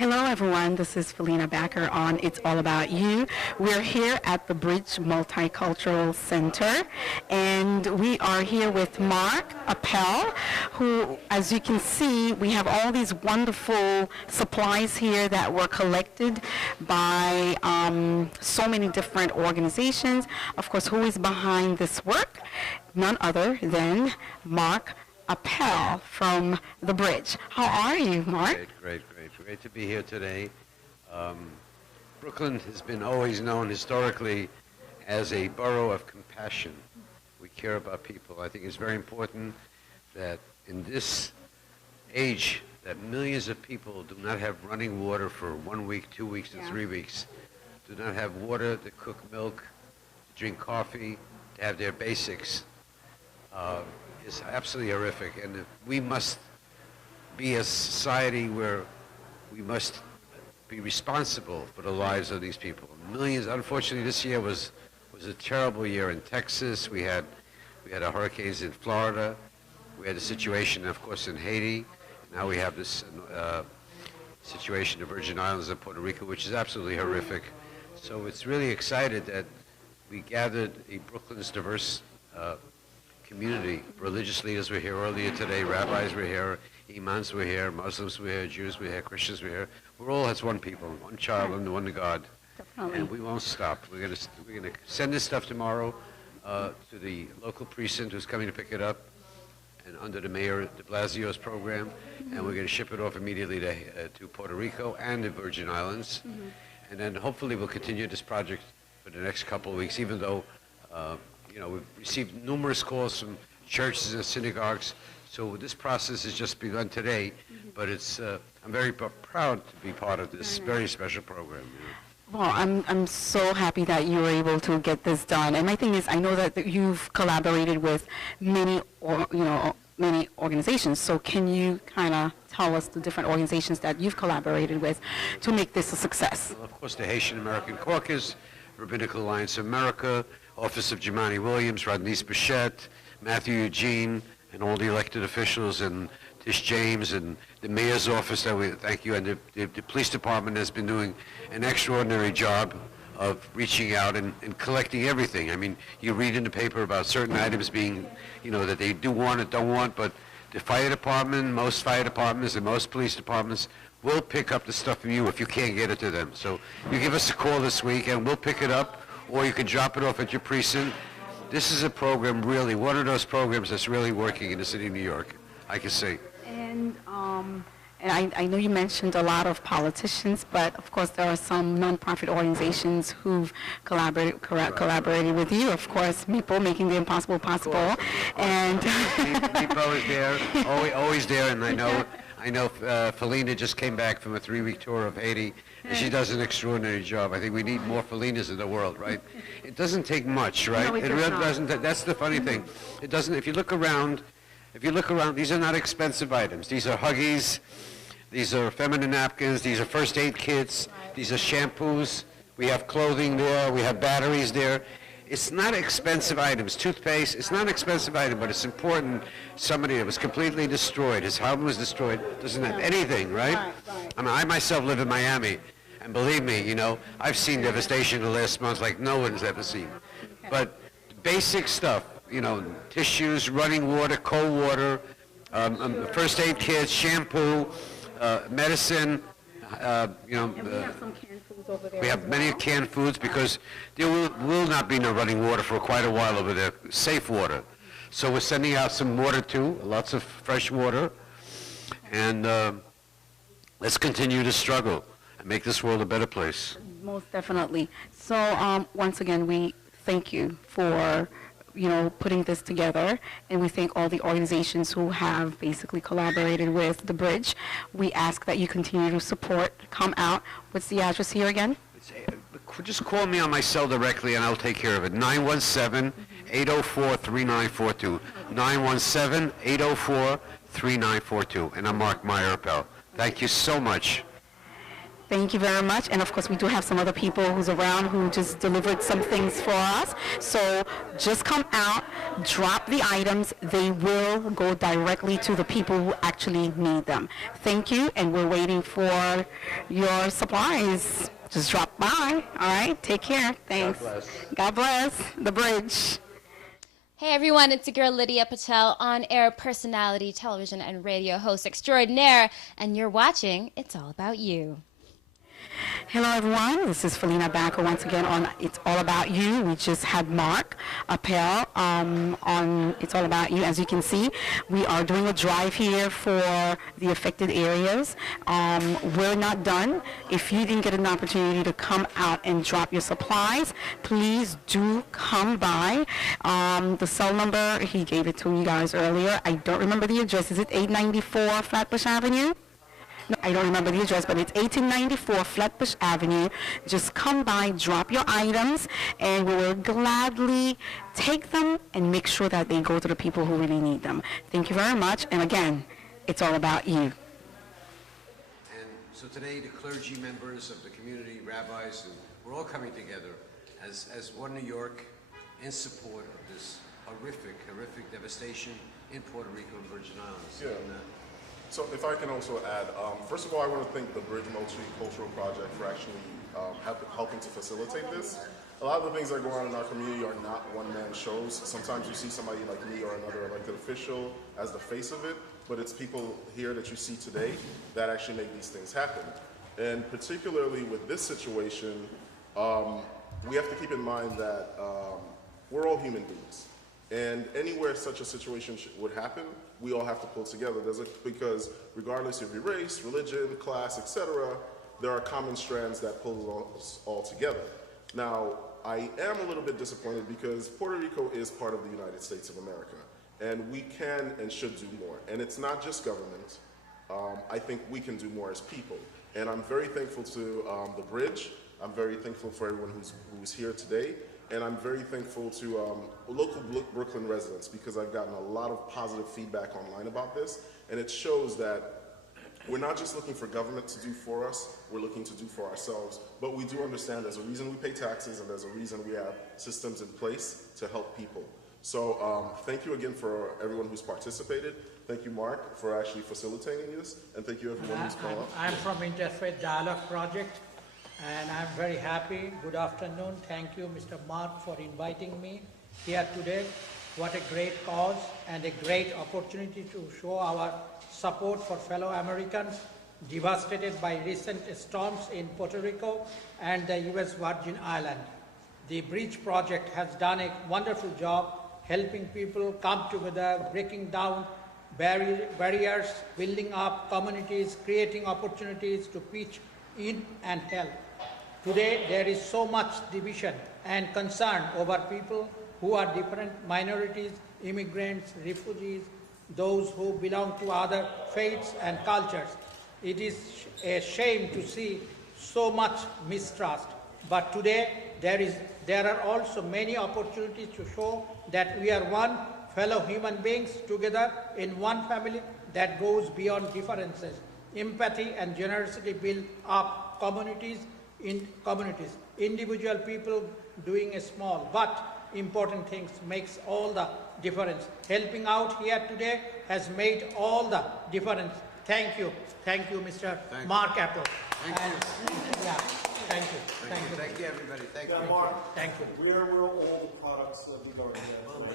Hello, everyone. This is Felina Backer on It's All About You. We're here at the Bridge Multicultural Center, and we are here with Mark Appel, who, as you can see, we have all these wonderful supplies here that were collected by so many different organizations. Of course, who is behind this work? None other than Mark Appel from the Bridge. How are you, Mark? Great to be here today. Brooklyn has been always known historically as a borough of compassion. We care about people. I think it's very important that in this age that millions of people do not have running water for 1 week, 2 weeks, and 3 weeks, do not have water to cook milk, to drink coffee, to have their basics. Is absolutely horrific, and we must be a society where we must be responsible for the lives of these people. Millions. Unfortunately, this year was a terrible year in Texas. We had our hurricanes in Florida. We had a situation, of course, in Haiti. Now we have this situation in the Virgin Islands and Puerto Rico, which is absolutely horrific. So it's really excited that we gathered a Brooklyn's diverse community. Religious leaders were here earlier today, rabbis were here, imams were here, Muslims were here, Jews were here, Christians were here. We're all as one people, one child, and one God. Definitely. And we won't stop. We're gonna send this stuff tomorrow to the local precinct who's coming to pick it up, and under the Mayor de Blasio's program, and we're gonna ship it off immediately to Puerto Rico and the Virgin Islands, and then hopefully we'll continue this project for the next couple of weeks, even though we've received numerous calls from churches and synagogues. So this process has just begun today, but I'm very proud to be part of this very special program. Well, I'm so happy that you were able to get this done. And my thing is, I know that you've collaborated with many organizations. So can you kind of tell us the different organizations that you've collaborated with to make this a success? Well, of course, the Haitian American Caucus, Rabbinical Alliance of America, Office of Jemani Williams, Rodney's Bichette, Matthew Eugene, and all the elected officials, and Tish James, and the mayor's office, that we thank you, and the police department has been doing an extraordinary job of reaching out and collecting everything. I mean, you read in the paper about certain items being, that they do want or don't want, but the fire department, most fire departments, and most police departments will pick up the stuff from you if you can't get it to them. So you give us a call this week, and we'll pick it up, or you can drop it off at your precinct. This is a program, really, one of those programs that's really working in the city of New York, I can say. And I know you mentioned a lot of politicians, but of course there are some nonprofit organizations who've collaborated with you. Of course, MIPO, Making the Impossible Possible. And MIPO is there, always there, and I know Felina just came back from a 3-week tour of Haiti, and she does an extraordinary job. I think we need more Felinas in the world, right? It doesn't take much, right? No, it really doesn't. That's the funny thing. It doesn't. If you look around, these are not expensive items. These are Huggies, these are feminine napkins, these are first aid kits, these are shampoos. We have clothing there. We have batteries there. It's not expensive items. Toothpaste, it's not an expensive item, but it's important. Somebody that was completely destroyed, his home was destroyed, doesn't have anything, right? I mean, I myself live in Miami, and believe me, I've seen devastation the last month like no one's ever seen. But basic stuff, tissues, running water, cold water, first aid kits, shampoo, medicine, and we have some canned foods over there. We have many canned foods because there will not be no running water for quite a while over there, safe water. So we're sending out some water too, lots of fresh water, and let's continue to struggle and make this world a better place. Most definitely. So once again, we thank you for putting this together, and we thank all the organizations who have basically collaborated with the Bridge. We ask that you continue to support, come out. What's the address here again? Just call me on my cell directly and I'll take care of it. 917-804-3942. 917-804-3942. And I'm Mark Appel. Thank you so much. Thank you very much. And of course, we do have some other people who's around who just delivered some things for us. So just come out, drop the items. They will go directly to the people who actually need them. Thank you, and we're waiting for your supplies. Just drop by. All right. Take care. Thanks. God bless. God bless. The bridge. Hey everyone, it's your girl Lydia Patel, on-air personality, television and radio host extraordinaire, and you're watching It's All About You. Hello, everyone. This is Felina Backer once again on It's All About You. We just had Mark Appel on It's All About You. As you can see, we are doing a drive here for the affected areas. We're not done. If you didn't get an opportunity to come out and drop your supplies, please do come by. The cell number, he gave it to you guys earlier. I don't remember the address. Is it 894 Flatbush Avenue? No, I don't remember the address, but it's 1894 Flatbush Avenue. Just come by, drop your items, and we will gladly take them and make sure that they go to the people who really need them. Thank you very much. And again, it's all about you. And so today, the clergy members of the community, rabbis, and we're all coming together as one New York in support of this horrific devastation in Puerto Rico and Virgin Islands. Yeah. So if I can also add, first of all, I want to thank the Bridge Multicultural Project for actually helping to facilitate this. A lot of the things that go on in our community are not one-man shows. Sometimes you see somebody like me or another elected official as the face of it, but it's people here that you see today that actually make these things happen. And particularly with this situation, we have to keep in mind that we're all human beings. And anywhere such a situation would happen, we all have to pull together. Because regardless of your race, religion, class, etc., there are common strands that pull us all together. Now, I am a little bit disappointed because Puerto Rico is part of the United States of America, and we can and should do more. And it's not just government. I think we can do more as people. And I'm very thankful to the Bridge. I'm very thankful for everyone who's here today. And I'm very thankful to local Brooklyn residents because I've gotten a lot of positive feedback online about this. And it shows that we're not just looking for government to do for us, we're looking to do for ourselves. But we do understand there's a reason we pay taxes and there's a reason we have systems in place to help people. So thank you again for everyone who's participated. Thank you, Mark, for actually facilitating this. And thank you everyone who's called up. I'm from Interfaith Dialogue Project. And I'm very happy. Good afternoon. Thank you, Mr. Mark, for inviting me here today. What a great cause and a great opportunity to show our support for fellow Americans devastated by recent storms in Puerto Rico and the U.S. Virgin Islands. The Bridge Project has done a wonderful job helping people come together, breaking down barriers, building up communities, creating opportunities to pitch in and help. Today, there is so much division and concern over people who are different minorities, immigrants, refugees, those who belong to other faiths and cultures. It is a shame to see so much mistrust. But today, there are also many opportunities to show that we are one fellow human beings together in one family that goes beyond differences. Empathy and generosity build up communities. Individual people doing a small but important things makes all the difference. Helping out here today has made all the difference. Thank you, Mr. Mark Apple. Thank you. Yeah, thank you. Thank you, everybody. Thank you. Mark, Thank you. where will all products be going to? Well,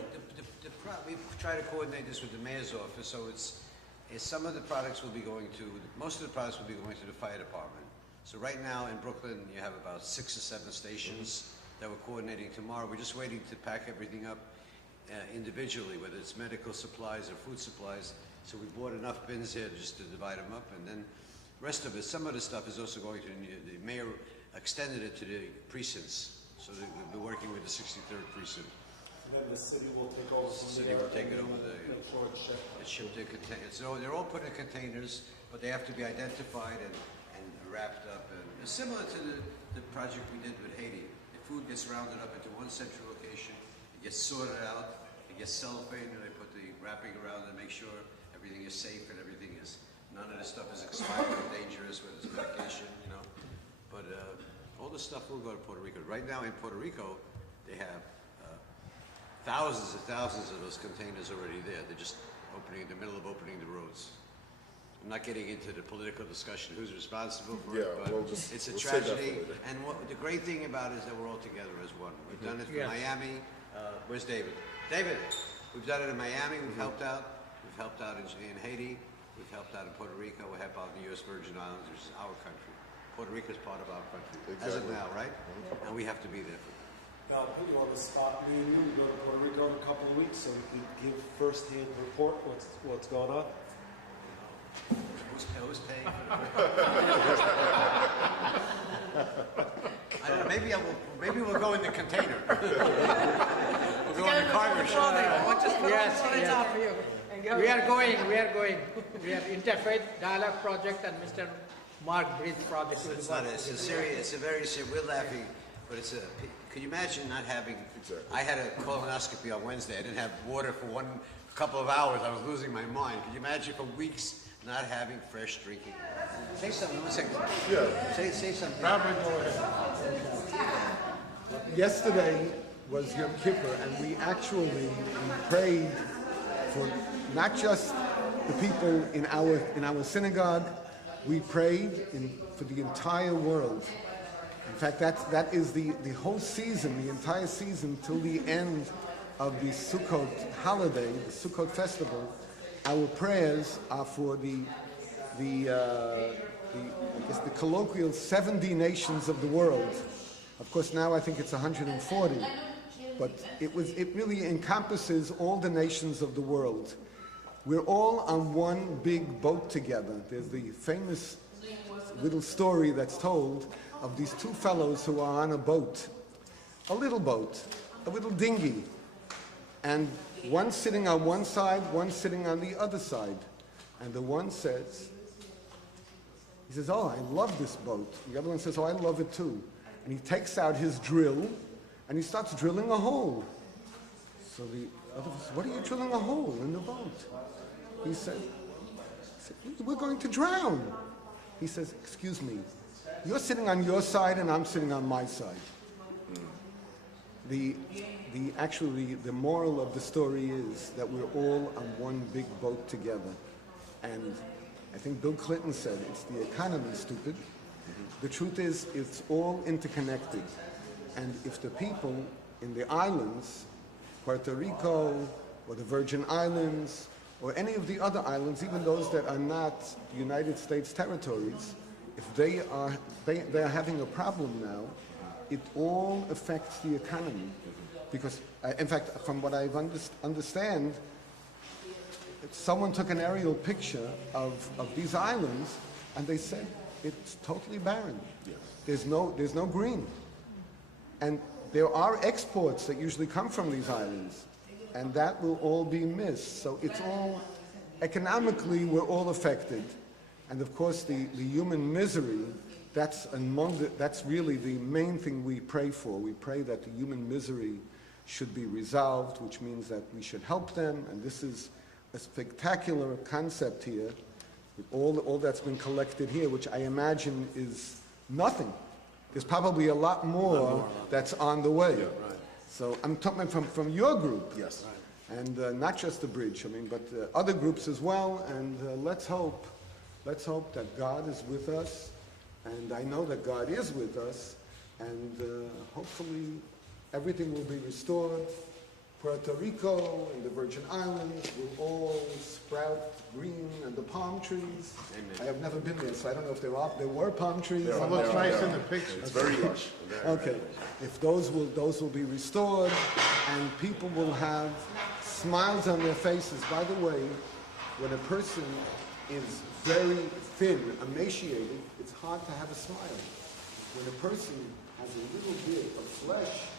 we try to coordinate this with the mayor's office, so it's some of the products will be going to, most of the products will be going to the fire department. So right now in Brooklyn, you have about 6 or 7 stations that we're coordinating tomorrow. We're just waiting to pack everything up individually, whether it's medical supplies or food supplies. So we bought enough bins here just to divide them up, and then the rest of it, some of the stuff is also going to, the mayor extended it to the precincts. So we'll be working with the 63rd precinct. And then the city will take over from City there will take it and over there. make sure it's shipped. It's shipped in containers. So they're all put in containers, but they have to be identified and wrapped up. And it's similar to the project we did with Haiti. The food gets rounded up into one central location, it gets sorted out, it gets cellophane, and they put the wrapping around it and make sure everything is safe and everything is, none of the stuff is expired or dangerous, whether it's medication, you know. this stuff will go to Puerto Rico. Right now in Puerto Rico, they have thousands and thousands of those containers already there. They're just in the middle of opening the roads. I'm not getting into the political discussion, who's responsible for it, but it's a tragedy. And the great thing about it is that we're all together as one. We've done it in Miami. Where's David? David, we've done it in Miami. We've helped out. We've helped out in Haiti. We've helped out in Puerto Rico. We help out in the U.S. Virgin Islands, which is our country. Puerto Rico is part of our country, as of now, right? And we have to be there for them. Now, I'll put you on the spot. Me and you go to Puerto Rico in a couple of weeks, so we can give first-hand report what's going on. Who's paying for I don't know. Maybe we'll go in the container. We'll go in the cargo ship. Yes. We are going. We are Interfaith Dialogue Project and Mr. Mark Bridge Project. It's a very serious, we're laughing, but it's a, could you imagine not having, I had a colonoscopy on Wednesday, I didn't have water for a couple of hours, I was losing my mind. Could you imagine for weeks not having fresh drinking? Say something, 1 second. Yeah. Say something. Robert, go ahead. Yesterday was Yom Kippur, and we prayed for not just the people in our synagogue, we prayed for the entire world. In fact, that is the whole season, the entire season till the end of the Sukkot holiday, the Sukkot festival. Our prayers are for the colloquial 70 nations of the world. Of course, now I think it's 140, but it really encompasses all the nations of the world. We're all on one big boat together. There's the famous little story that's told of these two fellows who are on a boat, a little dinghy, and one sitting on one side, one sitting on the other side. And the one says, oh, I love this boat. The other one says, oh, I love it too. And he takes out his drill and he starts drilling a hole. So the other one says, what are you drilling a hole in the boat? He said, we're going to drown. He says, excuse me, you're sitting on your side and I'm sitting on my side. Actually, the moral of the story is that we're all on one big boat together. And I think Bill Clinton said, it's the economy, stupid. The truth is, it's all interconnected. And if the people in the islands, Puerto Rico, or the Virgin Islands, or any of the other islands, even those that are not United States territories, if they are having a problem now, it all affects the economy. Because, in fact, from what I understand, someone took an aerial picture of these islands, and they said it's totally barren. Yes. There's no green. And there are exports that usually come from these islands, and that will all be missed. So it's all, economically, we're all affected. And of course, the human misery, that's really the main thing we pray for. We pray that the human misery should be resolved, which means that we should help them. And this is a spectacular concept here, with all that's been collected here, which I imagine is nothing. There's probably a lot more that's on the way. Yeah, right. So I'm talking from your group. Yes. Right. And not just the bridge, but other groups as well. And let's hope that God is with us. And I know that God is with us. And hopefully everything will be restored. Puerto Rico and the Virgin Islands will all sprout green, and the palm trees. Amen. I have never been there, so I don't know if there were palm trees. It looks nice in the picture. It's very lush. Okay, if those will be restored, and people will have smiles on their faces. By the way, when a person is very thin, emaciated, it's hard to have a smile. When a person has a little bit of flesh,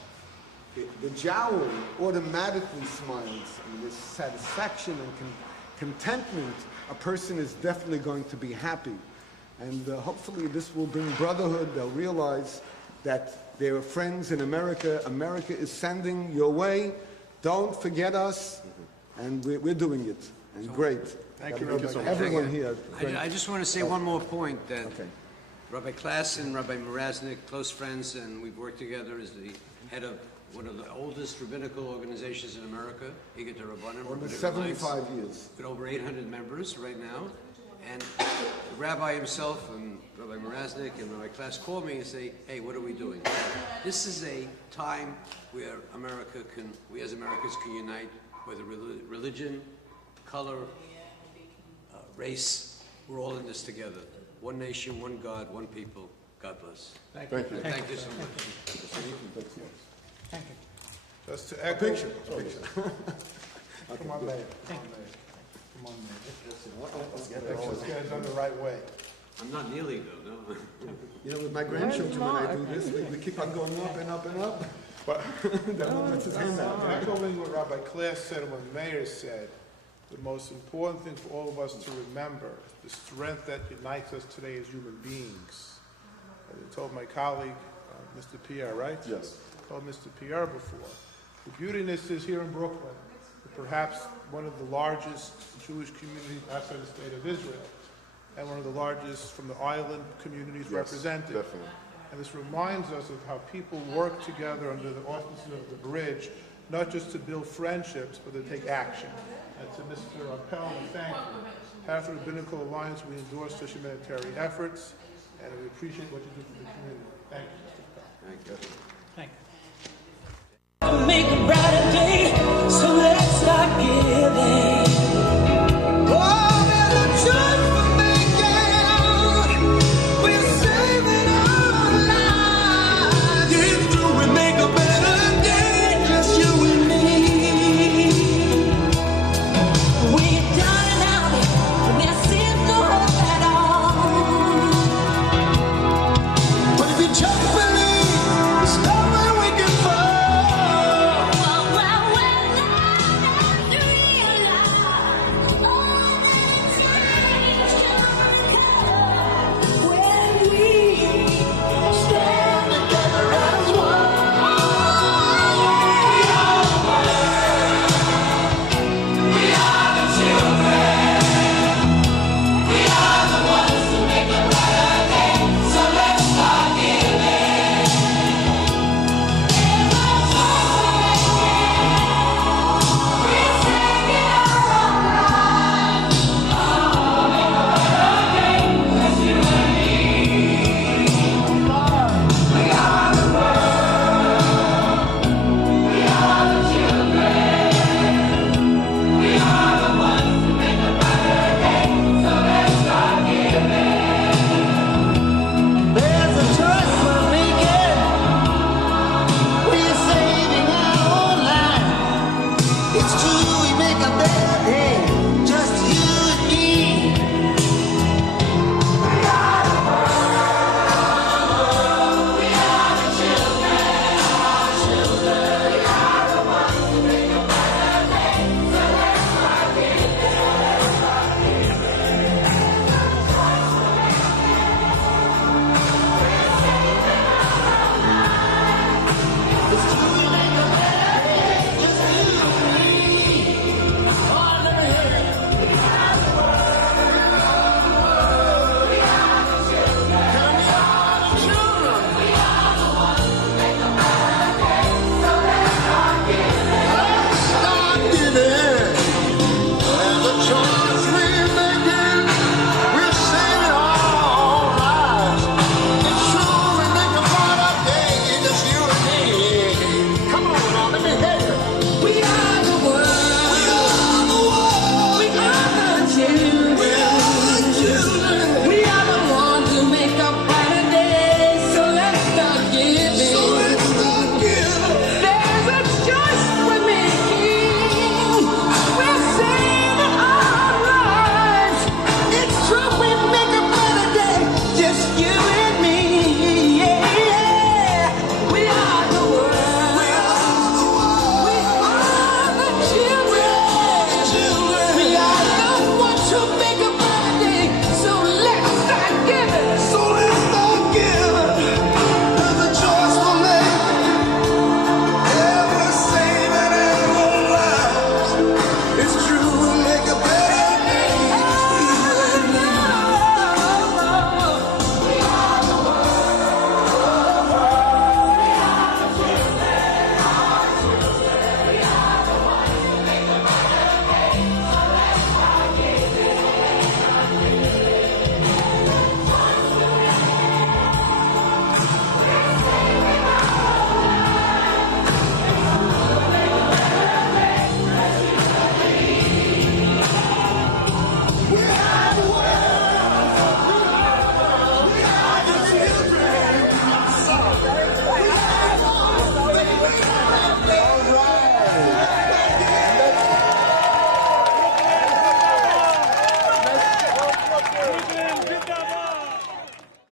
the jowl automatically smiles, and with satisfaction and contentment, a person is definitely going to be happy. And hopefully this will bring brotherhood. They'll realize that there are friends in America. America is sending your way. Don't forget us. And we're doing it. And great. Thank you so much. Everyone here. I just want to say one more point. That okay. Rabbi Klass and Rabbi Mraznik, close friends, and we've worked together as the head of one of the oldest rabbinical organizations in America, Higat Rabbanim. Almost 75 years. With over 800 members right now. And the rabbi himself and Rabbi Mraznik and Rabbi Klass call me and say, hey, what are we doing? This is a time where we as Americans can unite, whether religion, color, race, we're all in this together. One nation, one God, one people. God bless. Thank you. Thank you so much. Thank you. Just to echo. Picture. Come on, Mayor. Come on, Mayor. Let's get it done the right way. I'm not kneeling though, no. You know, with my grandchildren, when I do this, we keep on going up and up and up. But That one lets his hand out. echoing what Rabbi Klass said and what the Mayor said, the most important thing for all of us to remember, the strength that unites us today as human beings. I told my colleague, Mr. Pierre, right? Yes. I told Mr. Pierre before. The beauty in this is here in Brooklyn, perhaps one of the largest Jewish communities outside the state of Israel, and one of the largest from the island communities represented. Definitely. And this reminds us of how people work together under the auspices of the bridge, not just to build friendships, but to take action. And to Mr. Appel, we thank you. Half the Rabbinical Alliance, we endorse such humanitarian efforts, and we appreciate what you do for the community. Thank you, Mr. Appel. Thank you. Thank you.